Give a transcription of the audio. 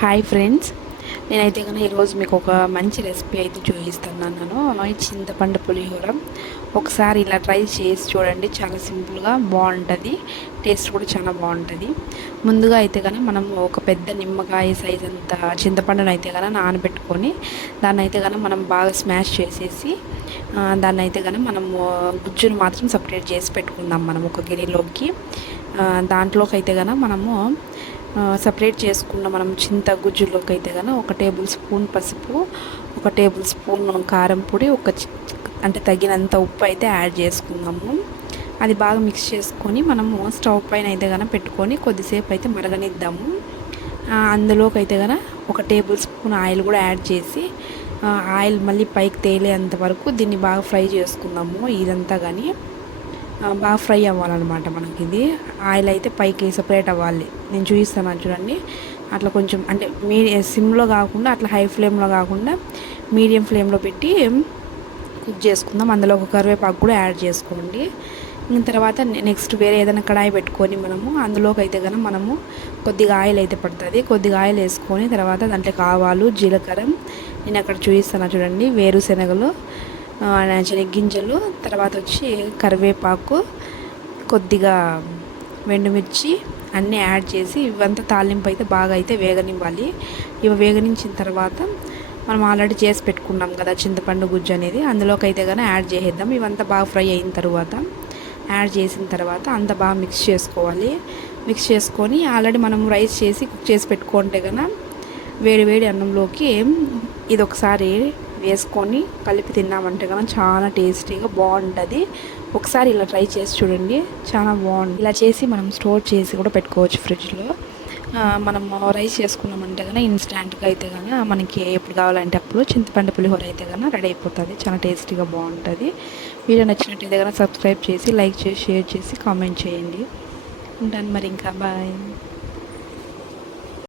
Hi friends, నేనైతే కనుక ఈరోజు మీకు ఒక మంచి రెసిపీ అయితే చూపిస్తున్నాను. ఈ చింతపండు పులిహోర ఒకసారి ఇలా ట్రై చేసి చూడండి. చాలా సింపుల్గా బాగుంటుంది, టేస్ట్ కూడా చాలా బాగుంటుంది. ముందుగా అయితే కనుక మనం ఒక పెద్ద నిమ్మకాయ సైజ్ అంత చింతపండును అయితే కనుక నానబెట్టుకొని దాన్ని అయితే కనుక మనం బాగా స్మాష్ చేసేసి దాన్ని అయితే కనుక మనము గుజ్జును మాత్రం సపరేట్ చేసి పెట్టుకుందాం. మనం ఒక గిన్నెలోకి దాంట్లోకి అయితే కనుక మనము సపరేట్ చేసుకున్న మనం చింత గుజ్జులోకి అయితే కనుక 1 టేబుల్ స్పూన్ పసుపు, 1 టేబుల్ స్పూన్ కారం పొడి, అంటే తగినంత ఉప్పు అయితే యాడ్ చేసుకుందాము. అది బాగా మిక్స్ చేసుకొని మనము స్టవ్ పైన అయితే కనుక పెట్టుకొని కొద్దిసేపు అయితే మరగనిద్దాము. అందులోకి అయితే కనుక 1 టేబుల్ స్పూన్ ఆయిల్ కూడా యాడ్ చేసి ఆయిల్ మళ్ళీ పైకి తేలేంత వరకు దీన్ని బాగా ఫ్రై చేసుకుందాము. ఇదంతా కానీ బాగా ఫ్రై అవ్వాలన్నమాట. మనకి ఇది ఆయిల్ అయితే పైకి సపరేట్ అవ్వాలి. నేను చూపిస్తాను చూడండి. అట్లా కొంచెం అంటే సిమ్లో కాకుండా అట్లా హై ఫ్లేమ్లో కాకుండా మీడియం ఫ్లేమ్లో పెట్టి కుక్ చేసుకుందాం. అందులో ఒక కరివేపాకు కూడా యాడ్ చేసుకోండి. తర్వాత నెక్స్ట్ వేరే ఏదైనా కడాయి పెట్టుకొని మనము అందులోకి అయితే కనుక మనము కొద్దిగా ఆయిల్ అయితే పడుతుంది. కొద్దిగా ఆయిల్ వేసుకొని తర్వాత దాంట్లోకి ఆవాలు, జీలకర్ర, నేను అక్కడ చూపిస్తాను చూడండి, వేరుశనగలు, శనగగింజలు, తర్వాత వచ్చి కరివేపాకు, కొద్దిగా ఎండుమిర్చి అన్నీ యాడ్ చేసి ఇవంతా తాలింపు అయితే బాగా అయితే వేగనివ్వాలి. ఇవి వేగనించిన తర్వాత మనం ఆల్రెడీ చేసి పెట్టుకున్నాం కదా చింతపండు గుజ్జు అనేది, అందులోకి అయితే కానీ యాడ్ చేసేద్దాం. ఇవంతా బాగా ఫ్రై అయిన తర్వాత యాడ్ చేసిన తర్వాత అంతా బాగా మిక్స్ చేసుకోవాలి. మిక్స్ చేసుకొని ఆల్రెడీ మనం రైస్ చేసి కుక్ చేసి పెట్టుకుంటే కనుక వేడి వేడి అన్నంలోకి ఇది ఒకసారి వేసుకొని కలిపి తిన్నామంటే కనుక చాలా టేస్టీగా బాగుంటుంది. ఒకసారి ఇలా ట్రై చేసి చూడండి, చాలా బాగుంటుంది. ఇలా చేసి మనం స్టోర్ చేసి కూడా పెట్టుకోవచ్చు ఫ్రిడ్జ్లో. మనం రైస్ చేసుకున్నామంటే కనుక ఇన్స్టాంట్గా అయితే కనుక మనకి ఎప్పుడు కావాలంటే అప్పుడు చింతపండు పులిహోర అయితే కనుక రెడీ అయిపోతుంది. చాలా టేస్టీగా బాగుంటుంది. వీడియో నచ్చినట్టయితే కనుక సబ్స్క్రైబ్ చేసి, లైక్ చేసి, షేర్ చేసి, కామెంట్ చేయండి. ఉంటాను మరి, ఇంకా బాయ్.